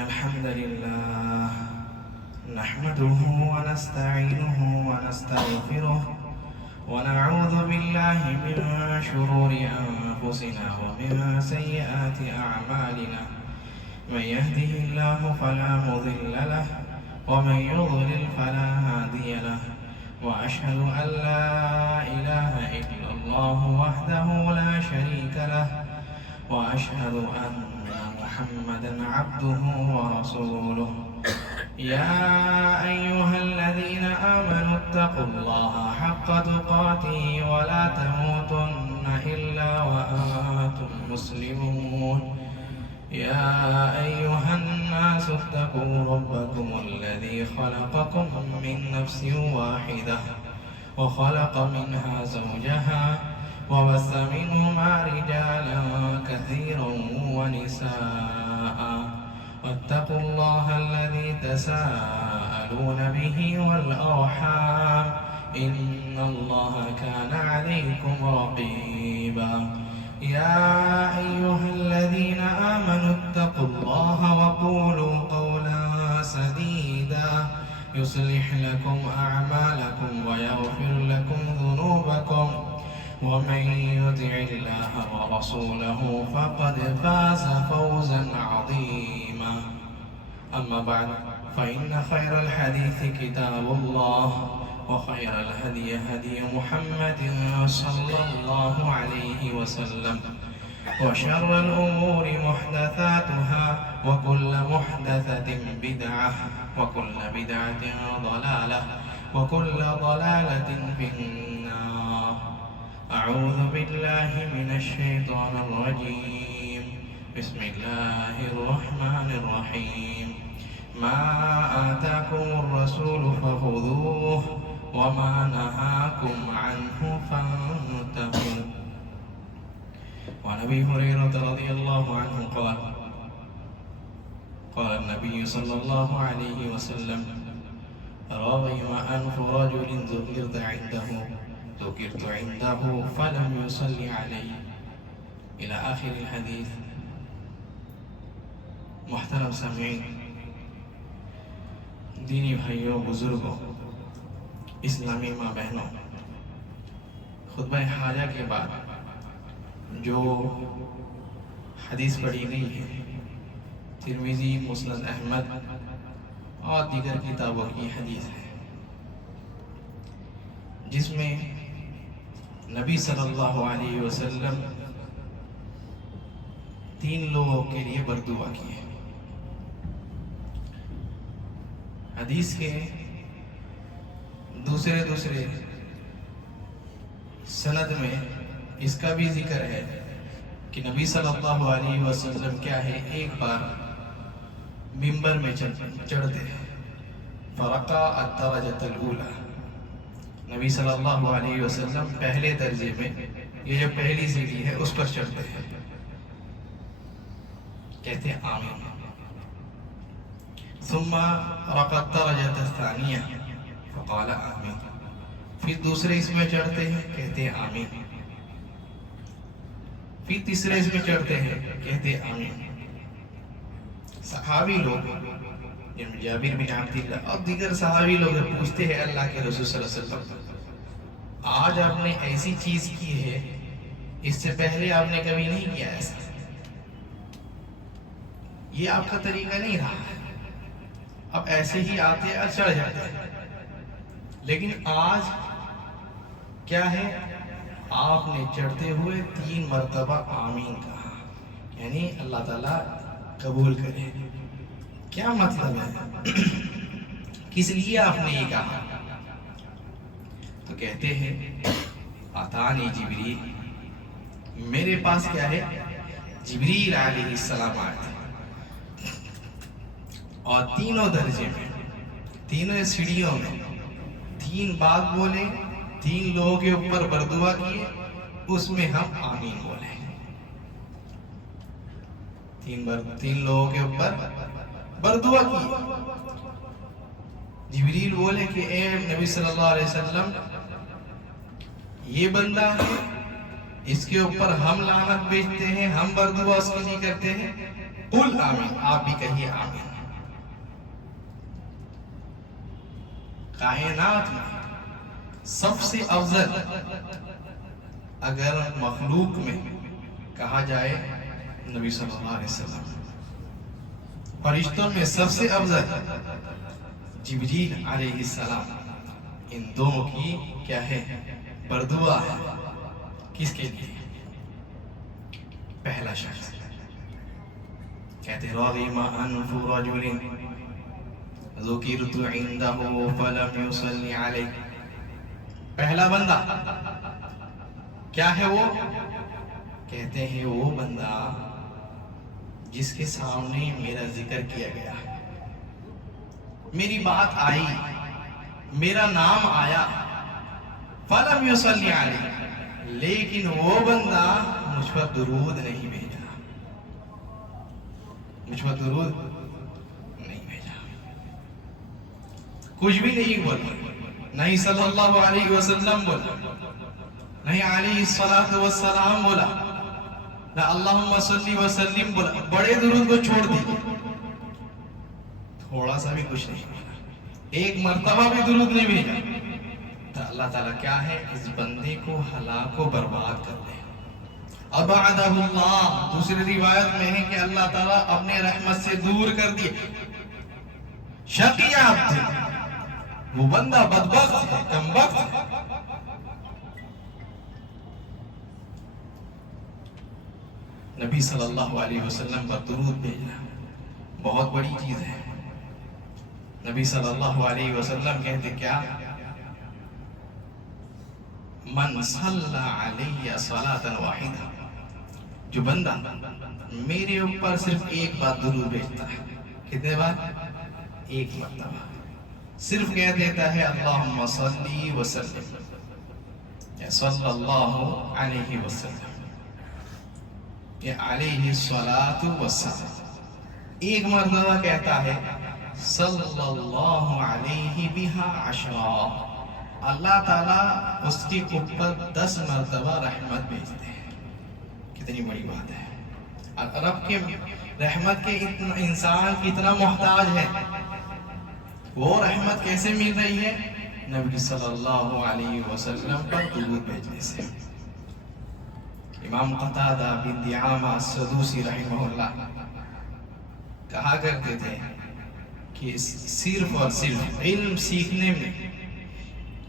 الحمد لله نحمده ونستعينه ونستغفره ونعوذ بالله من شرور أنفسنا ومن سيئات أعمالنا من يهده الله فلا مضل له ومن يضلل فلا هادي له وأشهد أن لا إله إلا الله وحده لا شريك له وأشهد أن محمدا عبده ورسوله يا أيها الذين آمنوا اتقوا الله حق تقاته ولا تموتن إلا وأنتم مسلمون يا أيها الناس اتقوا ربكم الذي خلقكم من نفس واحدة وخلق منها زوجها وبث منهما رجالا كثيرا ونساء واتقوا الله الذي تساءلون به والأرحام إن الله كان عليكم رقيبا يا أيها الذين آمنوا اتقوا الله وقولوا قولا سديدا يصلح لكم أعمالكم ويغفر لكم ذنوبكم ومن يطع الله ورسوله فقد فاز فوزا عظيما أما بعد فإن خير الحديث كتاب الله وخير الهدي هدي محمد صلى الله عليه وسلم وشر الأمور محدثاتها وكل محدثة بدعة وكل بدعة ضلالة وكل ضلالة في النار أعوذ بالله من الشيطان الرجيم بسم الله الرحمن الرحيم ما آتاكم الرسول فخذوه وما نهاكم عنه فانتهوا وعن أبي هريرة رضي الله عنه قال النبي صلى الله عليه وسلم رغم أنف رجل ذكرت عنده فلم يصلي عليه إلى آخر الحديث. محترم سامعین، دینی بھائیوں، بزرگوں، اسلامی ماں بہنوں، خطبہ حاجہ کے بعد جو حدیث پڑھی گئی ہے ترمذی، مسند احمد اور دیگر کتابوں کی حدیث ہے، جس میں نبی صلی اللہ علیہ وسلم 3 لوگوں کے لیے بردعا کی ہے۔ حدیث کے دوسرے سند میں اس کا بھی ذکر ہے کہ نبی صلی اللہ علیہ وسلم کیا ہے، ایک بار منبر میں چڑھتے ہیں، فرقا الدرجۃ الاولی، نبی صلی اللہ علیہ وسلم پہلے درجے میں، یہ جو پہلی سیڑھی ہے اس پر چڑھتے ہیں، کہتے ہیں آمین، ثم رقى الدرجة الثانية فقال آمین، پھر دوسرے اس میں چڑھتے ہیں، کہتے ہیں آمین، پھر تیسرے اس میں چڑھتے ہیں، کہتے ہیں آمین۔ صحابی لوگ جابر بن عبداللہ اور دیگر صحابی لوگ پوچھتے ہیں اللہ کے رسول صلی اللہ علیہ وسلم، آج آپ نے ایسی چیز کی ہے، اس سے پہلے آپ نے کبھی نہیں کیا ایسا، یہ آپ کا طریقہ نہیں رہا ہے، اب ایسے ہی آتے اور چڑھ جاتے ہیں، لیکن آج کیا ہے، آپ نے چڑھتے ہوئے 3 مرتبہ آمین کہا، یعنی اللہ تعالیٰ قبول کرے۔ کیا مطلب ہے، کس لیے آپ نے یہ کہا؟ تو کہتے ہیں آتانی جبریل، میرے پاس کیا ہے، جبریل علیہ السلام آئے تھے، اور تینوں درجے میں، تینوں سیڑھیوں میں 3 بات بولے، 3 لوگوں کے اوپر بردعا کیے، اس میں ہم آمین بولے، 3 لوگوں کے اوپر بردعا کی۔ جبریل بولے کہ اے نبی صلی اللہ علیہ وسلم، یہ بندہ ہے، اس کے اوپر ہم لعنت بھیجتے ہیں، ہم بردعا اس کے لیے کرتے ہیں، قل آمین، آپ بھی کہیے آمین۔ کائنات میں سب سے افضل اگر مخلوق میں کہا جائے نبی صلی اللہ علیہ وسلم، فرشتوں میں سب سے افضل جبریل علیہ السلام، ان دونوں کی کیا ہے بردعا ہے. کس کے لیے؟ پہلا شخص کہتے رغم انف رجل ذکرت عنده فلم يصلي علیہ. پہلا بندہ کیا ہے وہ؟ کہتے ہیں وہ بندہ جس کے سامنے میرا ذکر کیا گیا، میری بات آئی، میرا نام آیا، فلم یصلی علیہ، لیکن وہ بندہ مجھ پر درود نہیں بھیجا، مجھ پر درود نہیں بھیجا، کچھ بھی نہیں بولا، نہیں صلی اللہ علیہ وسلم بولا، نہیں علیہ الصلوۃ والسلام بولا، نہ اللہم صلی وسلم بولا، بڑے درود کو چھوڑ دی، تھوڑا سا بھی کچھ نہیں بولا، ایک مرتبہ بھی درود نہیں بھیجا. تو اللہ تعالیٰ کیا ہے، اس بندے کو ہلاک و برباد کر دے. ابعدہ اللہ، دوسری روایت میں ہے کہ اللہ تعالیٰ اپنے رحمت سے دور کر دیے. شقی عبد، وہ بندہ بدبخت ہے، کمبخت ہے. نبی صلی اللہ علیہ وسلم پر درود بھیجنا بہت بڑی چیز ہے. نبی صلی اللہ علیہ وسلم کہتے کیا، من صلی علیہ صلاۃ واحدہ، جو بندہ میرے اوپر صرف ایک بار درود بھیجتا ہے. کتنے بار؟ ایک مرتبہ. صرف کہہ دیتا ہے اللہم صلی وسلم یا صلی اللہ علیہ وسلم یا علیہ الصلاۃ والسلام، ایک مرتبہ کہتا ہے صلی اللہ علیہ بہا عشرا، اللہ تعالیٰ اس کے اوپر 10 مرتبہ رحمت بھیجتے ہیں. کتنی بڑی بات ہے. اور رب کے رحمت کے انسان کتنا محتاج ہے. وہ رحمت کیسے مل رہی ہے؟ نبی صلی اللہ علیہ وسلم پر درود بھیجنے سے. امام قتادہ بن دعامہ السدوسی رحمہ اللہ کہا کرتے تھے کہ صرف اور صرف علم سیکھنے میں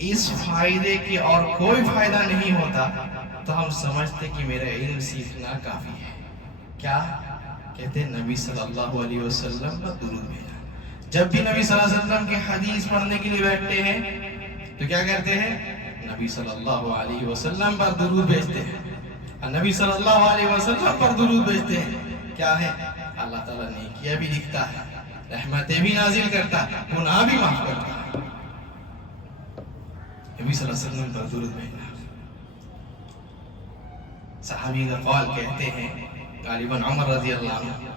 اس فائدے کے اور کوئی فائدہ نہیں ہوتا تو ہم سمجھتے کہ میرا علم سیکھنا کافی ہے. کیا کہتے ہیں؟ نبی صلی اللہ علیہ وسلم پر درود بھیجا. جب بھی نبی صلی اللہ علیہ وسلم کی حدیث پڑھنے کے لیے بیٹھتے ہیں تو کیا کرتے ہیں؟ نبی صلی اللہ علیہ وسلم پر درود بھیجتے ہیں. نبی صلی اللہ علیہ وسلم پر درود بھیجتے ہیں. کیا ہے؟ اللہ تعالیٰ نیکیاں بھی لکھتا ہے، رحمتیں بھی نازل کرتا ہے، گناہ بھی معاف کرتا ہے. نبی صلی اللہ علیہ وسلم پر درود بھیجنا. صحابی کا قول کہتے ہیں، غالباً عمر رضی اللہ عنہ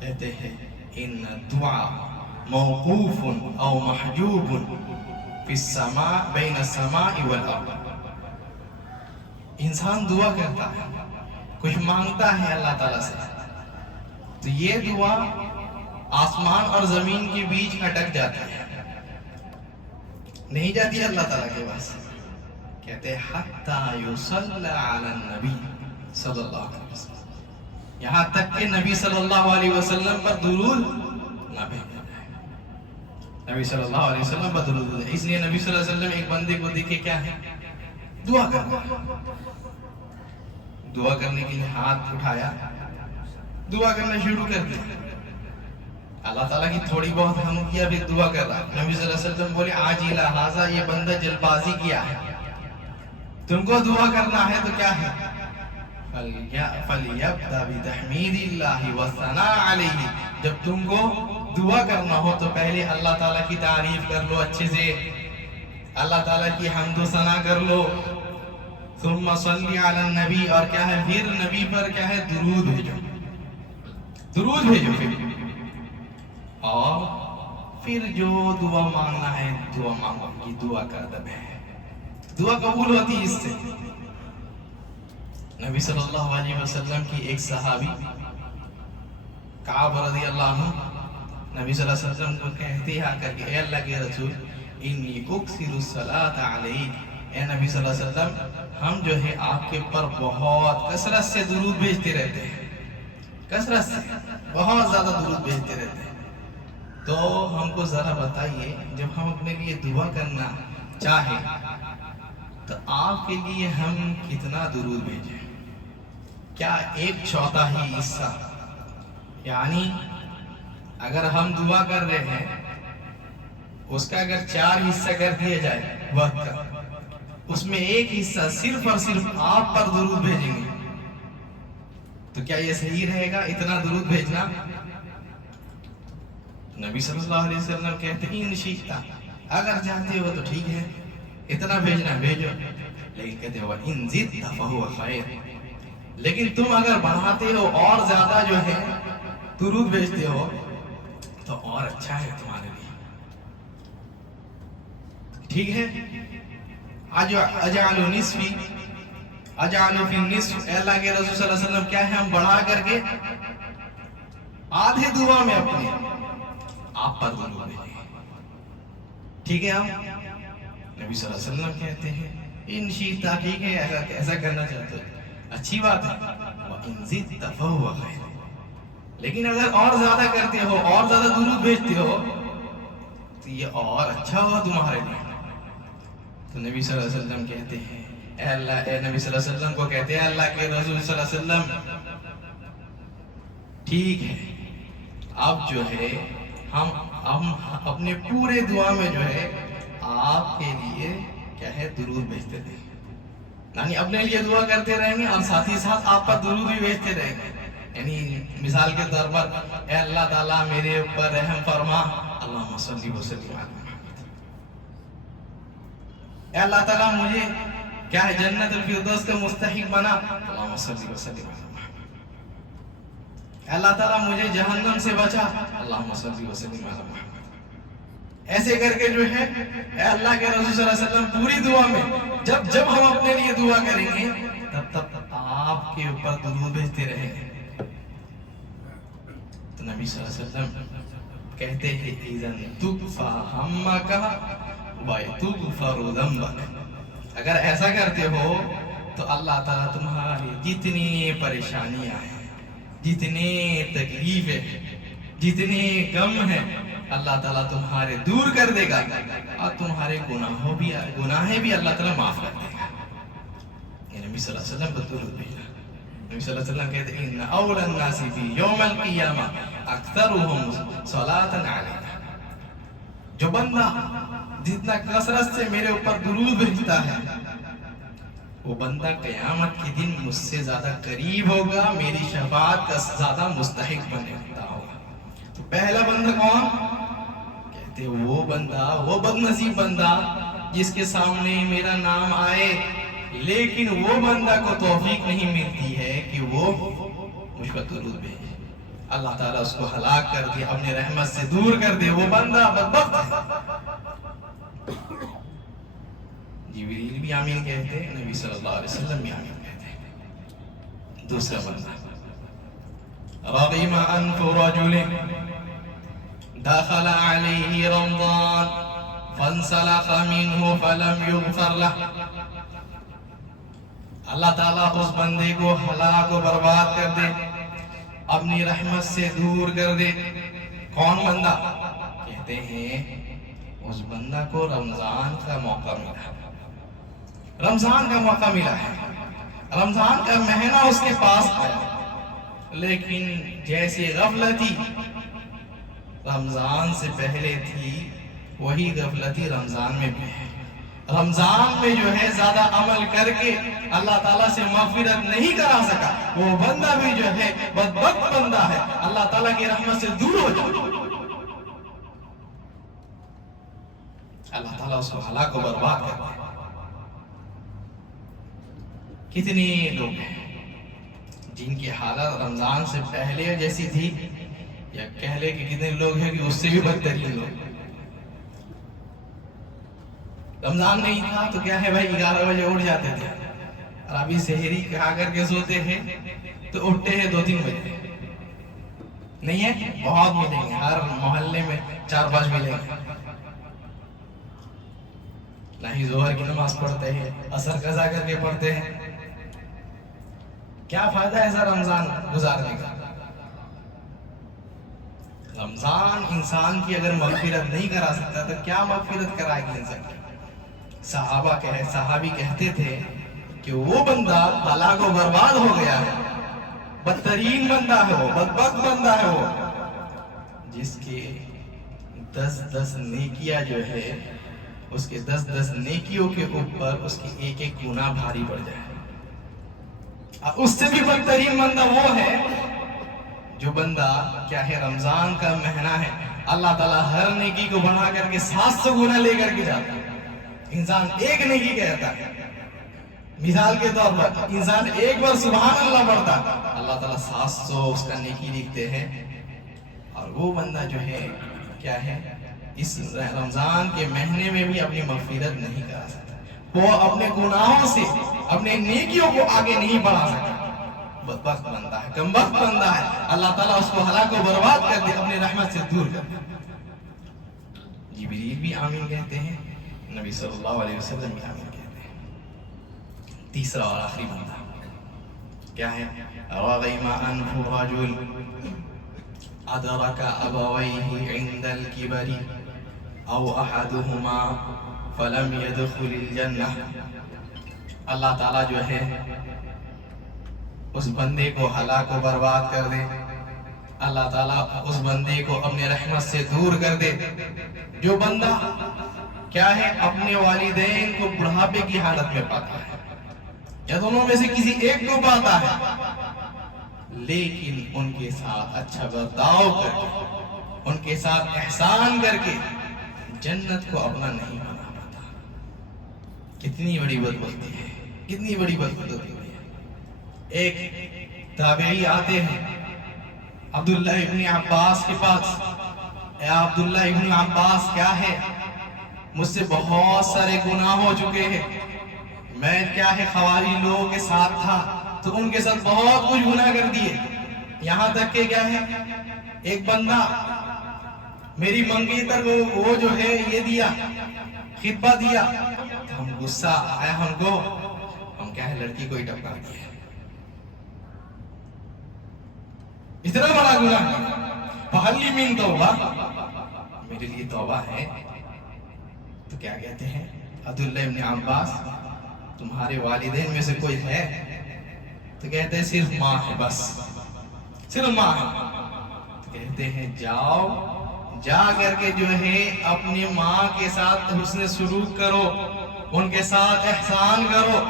کہتے ہیں ان دعا موقوف او محجوب فی السماء بین السماء والارض. انسان دعا کرتا ہے، کچھ مانگتا ہے اللہ تعالیٰ سے، تو یہ دعا آسمان اور زمین کے بیچ اٹک جاتی ہے، نہیں جاتی ہے اللہ تعالیٰ کے پاس. کہتے ہیں حتی یصلی علی النبی صلی اللہ علیہ وسلم، یہاں تک کہ نبی صلی اللہ علیہ وسلم پر درود نہ بھیجا جائے. نبی صلی اللہ علیہ وسلم پر درود. اس لیے نبی صلی اللہ علیہ وسلم ایک بندے کو دیکھے کیا ہے، دعا کرنا. دعا کرنے کے لیے ہاتھ اٹھایا، دعا کرنا شروع کر دیا. اللہ تعالیٰ کی تھوڑی بہت ہم کیا بھی دعا کر رہا. نبی صلی اللہ علیہ وسلم بولے عاجل ھذا، یہ بندہ جلد بازی کیا ہے، تم کو دعا کرنا ہے تو کیا ہے، فَلْيَبْدَأْ بِتَحْمِيدِ اللَّهِ وَالثَّنَاءِ عَلَيْهِ. جب تم کو دعا کرنا ہو تو پہلے اللہ تعالیٰ کی تعریف کر لو اچھے سے، اللہ تعالیٰ کی حمد و ثنا کر لو. ثم صلی علی النبی، اور کیا ہے پھر نبی پر کیا ہے درود بھیجو، درود بھیجو. اور پھر جو دعا مانگنا ہے دعا مانگو. یہ دعا کا ادب ہے، دعا قبول ہوتی ہے اس سے. نبی صلی اللہ علیہ وسلم کی ایک صحابی کعب رضی اللہ عنہ نبی صلی اللہ علیہ وسلم کو کہتے ہیں آ کر کے اے اللہ کے رسول انی اکثر الصلاۃ علیک، اے نبی صلی اللہ علیہ وسلم ہم جو ہے آپ کے اوپر بہت کثرت سے درود بھیجتے رہتے ہیں، کثرت سے بہت زیادہ درود بھیجتے رہتے ہیں۔ تو ہم کو ذرا بتائیے، جب ہم اپنے لیے دعا کرنا چاہیں تو آپ کے لیے ہم کتنا درود بھیجیں؟ کیا 1/4 حصہ؟ یعنی اگر ہم دعا کر رہے ہیں اس کا اگر 4 حصہ کر دیا جائے وقت کا، اس میں 1 حصہ صرف اور صرف آپ پر درود بھیجیں گے، تو کیا یہ صحیح رہے گا اتنا درود بھیجنا؟ نبی صلی اللہ علیہ وسلم کہتے ہیں ان شئتا، اگر چاہتے ہو تو ٹھیک ہے اتنا بھیجنا بھیجو، لیکن کہتے ہو ان زدت فہو خیر، لیکن تم اگر بڑھاتے ہو اور زیادہ جو ہے درود بھیجتے ہو تو اور اچھا ہے تمہارے لیے، ٹھیک ہے؟ اجعل نصفی اجعل فی النصف، اے اللہ کے رسول صلی اللہ علیہ وسلم کیا ہے ہم بڑھا کر کے آدھے دعا میں اپنے آپ پر درود بھیجیں، ٹھیک ہے؟ ہم نبی صلی اللہ علیہ وسلم کہتے ہیں ان شئتا، ٹھیک ہے اگر ایسا کرنا چاہتے ہو اچھی بات ہے، وَإِن زِدْتَ فَهُوَ خَيْرٌ، لیکن اگر اور زیادہ کرتے ہو اور زیادہ درود بھیجتے ہو تو یہ اور اچھا ہوا تمہارے لیے۔ تو نبی صلی اللہ علیہ وسلم کہتے ہیں اے اللہ، اے نبی صلی اللہ علیہ وسلم کو کہتے ہیں اللہ کے رسول صلی اللہ علیہ وسلم ٹھیک ہے، اب جو ہے ہم اپنے پورے دعا میں جو ہے آپ کے لیے کیا ہے درود بھیجتے رہیں گے، یعنی اپنے لیے دعا کرتے رہیں گے اور ساتھ ہی ساتھ آپ پر درود بھی بھیجتے رہیں گے۔ یعنی مثال کے طور پر اے اللہ تعالیٰ میرے اوپر رحم فرما، اللہم صلی وسلم علی محمد، اے اللہ تعالیٰ مجھے کیا ہے جنت الفردوس کا مستحق بنا، اللہم صلی وسلم علی محمد، اے اللہ تعالیٰ مجھے جہنم سے بچا، اللہم صلی وسلم علی محمد۔ ایسے کر کے جو ہے اے اللہ کے رسول صلی اللہ علیہ وسلم پوری دعا میں جب ہم اپنے لیے دعا کریں گے تب آپ کے اوپر درود بھیجتے رہیں گے۔ تو نبی صلی اللہ علیہ وسلم کہتے ہیں اذن تکفی ہمک وتغفر ذنبک، اگر ایسا کرتے ہو تو اللہ تعالیٰ تمہاری جتنی پریشانیاں ہیں، جتنے تکلیفیں ہیں، جتنے غم ہیں، اللہ تعالیٰ تمہارے دور کر دے گا اور تمہارے گناہیں بھی اللہ تعالیٰ معاف کر دے گا۔ یہ نبی صلی اللہ علیہ وسلم بدرود بھیجا۔ نبی صلی اللہ علیہ وسلم کہتے ہیں ان اول الناس فی یوم القیامہ اکثرهم صلاۃ علیہ، جو بندہ جتنا کثرت سے میرے اوپر درود بھیجتا ہے وہ بندہ قیامت کے دن مجھ سے زیادہ قریب ہوگا، میری شفاعت کا زیادہ مستحق بنتا ہوگا۔ تو پہلا بندہ کون؟ کہتے وہ بندہ، وہ بد نصیب بندہ جس کے سامنے میرا نام آئے لیکن وہ بندہ کو توفیق نہیں ملتی ہے کہ وہ مجھ پر درود بھیجے، اللہ تعالیٰ اس کو ہلاک کر دے، اپنے رحمت سے دور کر دے، وہ بندہ بدبخت ہے۔ جبریل بھی آمین کہتے ہیں، نبی صلی اللہ علیہ وسلم بھی آمین کہتے ہیں۔ دوسرا بندہ رغم انف رجل دخل علیہ رمضان فانسلخ منہ فلم یغفر لہ، اللہ تعالیٰ اس بندے کو ہلاک و برباد کر دے، اپنی رحمت سے دور کر دے۔ کون بندہ؟ کہتے ہیں اس بندہ کو رمضان کا موقع ملا، رمضان کا موقع ملا ہے، رمضان کا مہینہ اس کے پاس آیا، لیکن جیسے غفلتی رمضان سے پہلے تھی وہی غفلتی رمضان میں بھی ہے۔ رمضان میں جو ہے زیادہ عمل کر کے اللہ تعالیٰ سے مغفرت نہیں کرا سکا، وہ بندہ بھی جو ہے بدبخت بندہ ہے، اللہ تعالیٰ کی رحمت سے دور ہو جائے، اللہ تعالیٰ اس کو ہلاک و برباد کر دے۔ کتنے لوگ ہیں جن کی حالت رمضان سے پہلے جیسی تھی، یا کہہ لے کہ کتنے لوگ ہیں کہ اس سے بھی بدترین لوگ۔ رمضان نہیں تھا تو کیا ہے بھائی 11 بجے اٹھ جاتے تھے، اور ابھی سحری کھا کر کے سوتے ہیں تو اٹھتے ہیں 2-3 بجے۔ نہیں ہے؟ بہت ملیں گے، ہر محلے میں 4-5 ملیں گے۔ نہ ہی ظہر کی نماز پڑھتے ہیں، عصر قضا کر کے پڑھتے ہیں. کیا فائدہ ہے ایسا رمضان گزارنے کا؟ رمضان انسان کی اگر مغفرت نہیں کرا سکتا تو کیا مغفرت کرائے گی انسان کی؟ صحابی کہتے تھے کہ وہ بندہ ہلاک و برباد ہو گیا ہے، بدترین بندہ ہے وہ، بدبخت بندہ ہے وہ، جس کے 10 نیکیاں جو ہے اس کے 10 نیکیوں کے اوپر اس کی ایک گناہ بھاری پڑ جائے. اور اس سے بھی بدترین بندہ وہ ہے جو بندہ کیا ہے رمضان کا مہینہ ہے، اللہ تعالیٰ ہر نیکی کو بنا کر کے 700 گنا لے کر کے جاتا ہے. انسان ایک نیکی کہتا ہے، مثال کے طور پر انسان ایک بار سبحان اللہ پڑھتا ہے، اللہ تعالیٰ 700 اس کا نیکی لکھتے ہیں. اور وہ بندہ جو ہے کیا ہے اس رمضان کے مہینے میں بھی اپنی مغفرت نہیں کرا سکتا، وہ اپنے گناہوں سے اپنے نیکیوں کو آگے نہیں بڑھا سکتا. بدبخت بندہ ہے، کمبخت بندہ ہے، اللہ تعالیٰ اس کو ہلاک و برباد کر دے، اپنے رحمت سے دور کر دے. جبریل بھی آمین کہتے ہیں، نبی صلی اللہ علیہ وسلم بھی آمین کہتے ہیں. تیسرا اور آخری بندہ کیا ہے؟ رغم انف رجل ادرک ابویہ عند الکبر او احدہما فلم يدخل الجنہ. اللہ تعالیٰ جو ہے اس بندے کو ہلاک و برباد کر دے، اللہ تعالیٰ اس بندے کو اپنے رحمت سے دور کر دے جو بندہ کیا ہے اپنے والدین کو بڑھاپے کی حالت میں پاتا ہے یا دونوں میں سے کسی ایک کو پاتا ہے، لیکن ان کے ساتھ اچھا برتاؤ کر کے، ان کے ساتھ احسان کر کے جنت کو اپنا نہیں بنا پاتا. کتنی بڑی بدبختی ہے، کتنی بڑی بدبختی ہے. ایک تابعی آتے ہیں عبداللہ ابن عباس کے پاس، اے عبداللہ ابن عباس کیا ہے مجھ سے بہت سارے گناہ ہو چکے ہیں، میں کیا ہے خواری لوگوں کے ساتھ تھا تو ان کے ساتھ بہت کچھ گناہ کر دیے، یہاں تک کہ کیا ہے ایک بندہ میری منگیتر وہ جو ہے یہ دیا خطبہ دیا، ہم غصہ آیا ہم کو، ہم کیا ہے لڑکی کو ہی ٹپکا دیا. اتنا بڑا گناہ، فہلی من توبہ، میرے لیے توبہ ہے. تو کیا کہتے ہیں عبداللہ ابن عباس تمہارے والدین میں سے کوئی ہے؟ تو کہتے ہیں صرف ماں ہے، بس صرف ماں ہے. تو کہتے ہیں جاؤ جا کر کے جو ہے اپنی ماں کے ساتھ حسن سلوک کرو، ان کے ساتھ احسان کرو.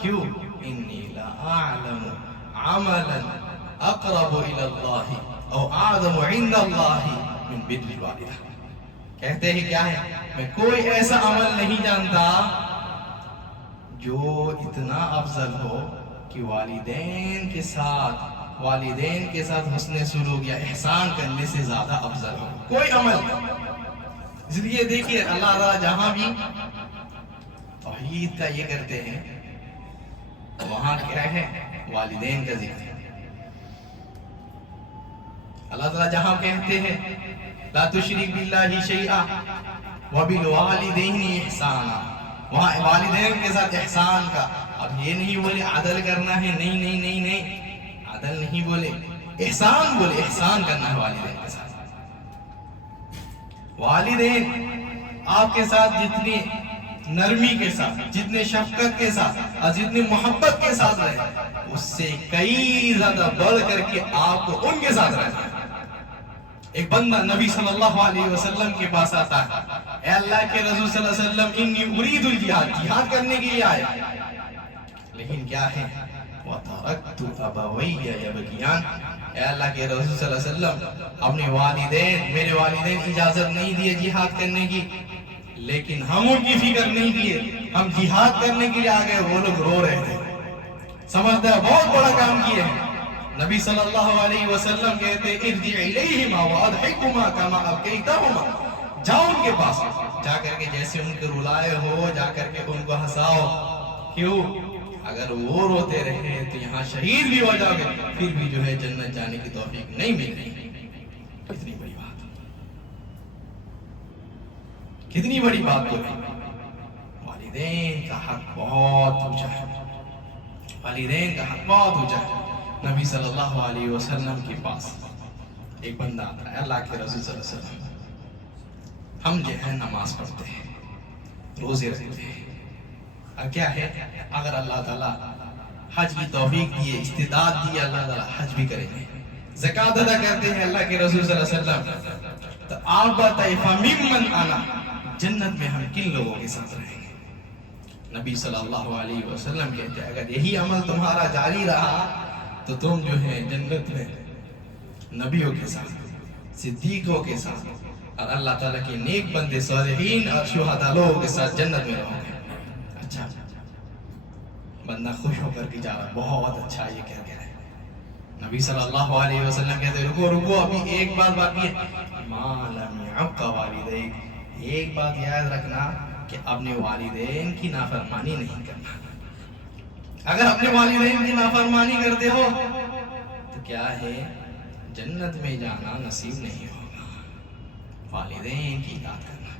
کیوں؟ انی لا اعلم عملا اقرب الى اللہ او اعظم عند اللہ من بر الوالدہ. کہتے ہیں کیا ہے میں کوئی ایسا عمل نہیں جانتا جو اتنا افضل ہو کہ والدین کے ساتھ حسن سلوک یا احسان کرنے سے زیادہ افضل ہو کوئی عمل. اس لیے دیکھیے اللہ تعالیٰ جہاں بھی توحید کا یہ کرتے ہیں وہاں کیا ہے والدین کا ذکر ہے. اللہ تعالیٰ جہاں کہتے ہیں لا تشرک باللہ شیئا وبالوالدین احسانا، وہاں والدین کے ساتھ احسان کا. اب یہ نہیں بولے عدل کرنا ہے، نہیں نہیں نہیں نہیں، عدل نہیں بولے، احسان بولے، احسان کرنا ہے والدین کے ساتھ. والدین آپ کے ساتھ جتنی نرمی کے ساتھ، جتنے شفقت کے ساتھ اور جتنی محبت کے ساتھ رہے اس سے کئی زیادہ بڑھ کر کے آپ کو ان کے ساتھ رہنا ہے. ایک بندہ نبی صلی اللہ علیہ وسلم کے پاس آتا ہے، اے اللہ کے رسول صلی اللہ علیہ وسلم انی ارید الجہاد، جہاد کرنے کے لیے آئے، لیکن کیا ہے وَتَرَكْتُ أَبَوَيَّ يَبْكِيَانِ، اے اللہ کے رسول صلی اللہ علیہ وسلم اپنے والدین، میرے والدین اجازت نہیں دیے جہاد کرنے کی، لیکن ہم ان کی فکر نہیں کیے، ہم جہاد کرنے کے لیے آ گئے، وہ لوگ رو رہے تھے. سمجھتا ہے بہت بڑا کام کیے ہیں. نبی صلی اللہ علیہ وسلم کہتے ارجع الیہما واضحکما کما ابکیتہما، جاؤ ان کے پاس، جا کر کے جیسے ان کے رلائے ہو جا کر کے ان کو ہنساؤ. کیوں؟ اگر وہ روتے رہے تو یہاں شہید بھی ہو جاؤ گے، پھر بھی جو ہے جنت جانے کی توفیق نہیں ملے. کتنی بڑی بات، کتنی بڑی بات بولی. والدین کا حق بہت اونچا ہے، والدین کا حق بہت اونچا ہے۔ نبی صلی اللہ علیہ وسلم کے پاس ایک بندہ آتا ہے، اللہ کے رسول صلی اللہ علیہ وسلم، ہم جو ہے نماز پڑھتے ہیں، روزے رکھتے ہیں، اور کیا ہے اگر اللہ تعالیٰ حج کی توفیق دیے، استعداد دیے، اللہ تعالیٰ حج بھی کریں گے، زکوٰۃ ادا کرتے ہیں اللہ کے رسول صلی اللہ علیہ وسلم، تو آپ بتائیں فَمِمَّنْ أَنَا، جنت میں ہم کن لوگوں کے ساتھ رہیں گے؟ نبی صلی اللہ علیہ وسلم کہتے ہیں اگر یہی عمل تمہارا جاری رہا تو تم جو ہے جنت میں نبیوں کے ساتھ، صدیقوں کے ساتھ، اور اللہ تعالیٰ کے نیک بندے صالحین اور شہداء لوگوں کے ساتھ جنت میں رہو گے۔ اچھا بندہ خوش ہو کر کے جا رہا، بہت اچھا یہ کہہ گیا ہے۔ نبی صلی اللہ علیہ وسلم کہتے ہیں رکو رکو، ابھی ایک بات باقی ہے، ما لم يعق والدیک، ایک بات یاد رکھنا کہ اپنے والدین کی نافرمانی نہیں کرنا۔ اگر اپنے والدین کی نافرمانی کرتے ہو تو کیا ہے جنت میں جانا نصیب نہیں ہوگا۔ والدین کی اطاعت کرنا،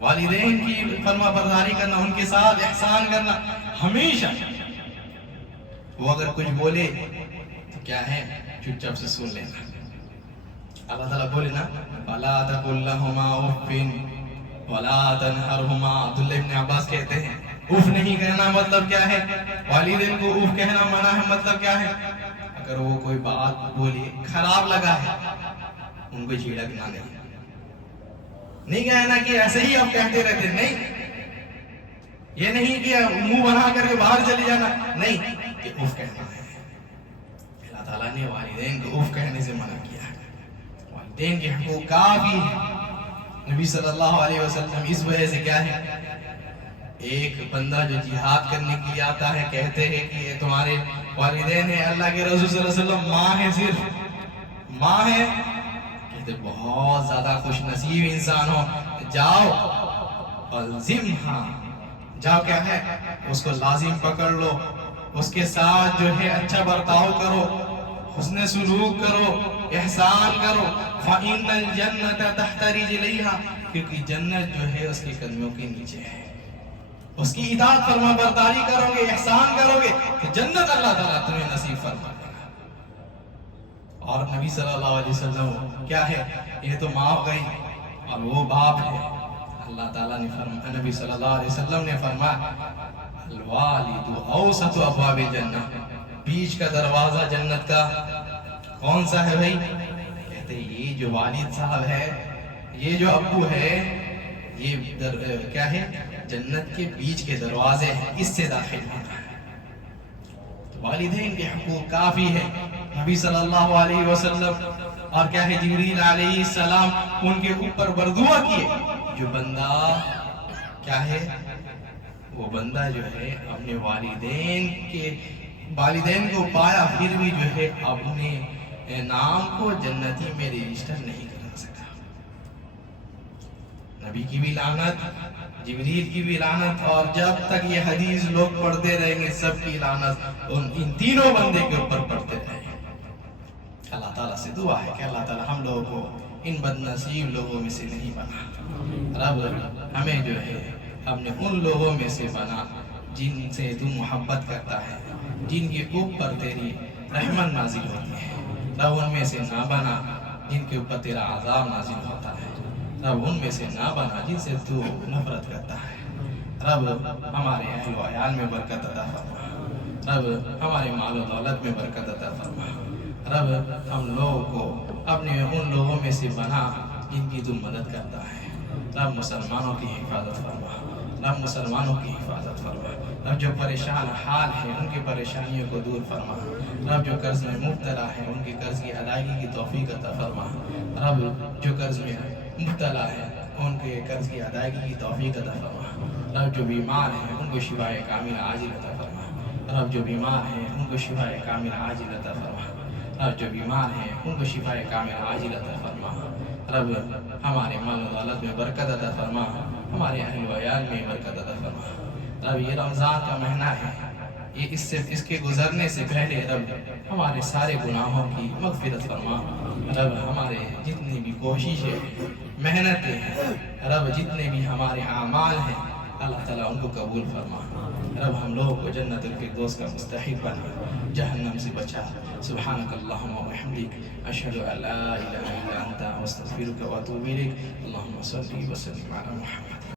والدین کی فرما برداری کرنا، ان کے ساتھ احسان کرنا ہمیشہ۔ وہ اگر کچھ بولے تو کیا ہے چپ چاپ سے سن لینا۔ اللہ تعالیٰ بولے نا وَلَا تَقُلْ لَهُمَا أُفٍّ وَلَا تَنْهَرْهُمَا، عبداللہ ابن عباس کہتے ہیں اف نہیں کہنا مطلب کیا ہے، والدین کو اف کہنا منع ہے مطلب کیا ہے، اگر وہ کوئی بات بولی خراب لگا ہے ان کو جھڑکنا نہیں کہنا کہ ایسے ہی آپ کہتے رہتے، نہیں، یہ نہیں کہ منہ بنا کر کے باہر چلی جانا، نہیں، کہ اف کہنا ہے۔ اللہ تعالیٰ نے والدین کو اف کہنے سے منع کیا ہے، والدین کے حقوق کافی ہے۔ نبی صلی اللہ علیہ وسلم اس وجہ سے کیا ہے، ایک بندہ جو جہاد کرنے کے لیے آتا ہے کہتے ہیں کہ یہ تمہارے والدین ہیں، اللہ کے رسول صلی اللہ علیہ وسلم ماں ہے، صرف ماں ہے، کہتے بہت زیادہ خوش نصیب انسان ہو، جاؤ الزمھا، جاؤ کیا ہے اس کو لازم پکڑ لو، اس کے ساتھ جو ہے اچھا برتاؤ کرو، حسن سلوک کرو، احسان کرو، فَإِنَّ الْجَنَّةَ تَحْتَ رِجْلَيْهَا، کیونکہ جنت جو ہے اس کے قدموں کے نیچے ہے۔ اس کی اطاعت فرما برداری کرو گے، احسان کرو گے تو جنت اللہ تعالیٰ تمہیں نصیب فرما دے گا۔ اور نبی صلی اللہ علیہ وسلم کیا ہے، یہ تو ماں ہو گئی اور وہ باپ ہے۔ اللہ تعالیٰ نے فرمایا، نبی صلی اللہ علیہ وسلم نے فرمایا الوالد اوسط ابواب الجنہ، بیچ کا دروازہ جنت کا کون سا ہے بھائی، کہتے ہیں یہ جو والد صاحب ہے، یہ جو ابو ہے، یہ کیا ہے جنت کے بیچ کے دروازے ہیں، اس سے داخل ہونا ہے۔ تو والدین کے حقوق کافی ہے۔ نبی صلی اللہ علیہ وسلم اور کیا ہے جبریل علیہ السلام ان کے اوپر بردعا کیے، جو بندہ کیا ہے وہ بندہ جو ہے اپنے والدین کو پایا پھر بھی جو ہے اپنے نام کو جنتی میں رجسٹر نہیں کرا سکا۔ نبی کی بھی لعنت، جبریل کی بھی لعنت، اور جب تک یہ حدیث لوگ پڑھتے رہیں گے سب کی لعنت ان تینوں بندے کے اوپر پڑھتے رہیں گے۔ اللہ تعالیٰ سے دعا ہے کہ اللہ تعالیٰ ہم لوگوں کو ان بد نصیب لوگوں میں سے نہیں بنا، رب ہمیں جو ہے اپنے ان لوگوں میں سے بنا جن سے تو محبت کرتا ہے، جن کے اوپر تیری رحمت نازل ہوتی ہے، رب ان میں سے نہ بنا جن کے اوپر تیرا عذاب نازل ہوتا ہے، رب ان میں سے نہ بنا جن سے تو نفرت کرتا ہے۔ رب ہمارے اہل و عیال میں برکت عطا فرما، رب ہمارے مال و دولت میں برکت عطا فرما، رب ہم لوگوں کو اپنے ان لوگوں میں سے بنا جن کی تو مدد کرتا ہے۔ رب مسلمانوں کی حفاظت فرما، رب مسلمانوں کی حفاظت فرما، رب جو پریشان حال ہیں ان کی پریشانیوں کو دور فرما، رب جو قرض میں مبتلا ہے ان کے قرض کی ادائیگی کی توفیق عطا فرما، رب جو قرض میں مبتلا ہے ان کے قرض کی ادائیگی کی توفیق عطا فرما، رب جو بیمار ہیں ان کو شفائے کامل عاجل عطا فرما، رب جو بیمار ہیں ان کو شفائے کامل عاجل عطا فرما، رب جو بیمار ہیں ان کو شفائے کامل عاجل عطا فرما، رب ہمارے مال و دولت میں برکت عطا فرما، ہمارے اہل و عیال میں برکت عطا فرما۔ رب یہ رمضان کا مہینہ ہے، یہ اس کے گزرنے سے پہلے رب ہمارے سارے گناہوں کی مغفرت فرما، رب ہمارے جتنی بھی کوششیں محنتیں ہیں، رب جتنے بھی ہمارے اعمال ہیں اللہ تعالیٰ ان کو قبول فرما. رب ہم لوگوں کو جنت الفردوس کا مستحق بنا, جہنم سے بچا. سبحانک اللہم و بحمدک, اشہد ان لا الہ الا انت, استغفرک و اتوب الیک. اللہم صلی وسلم علی محمد.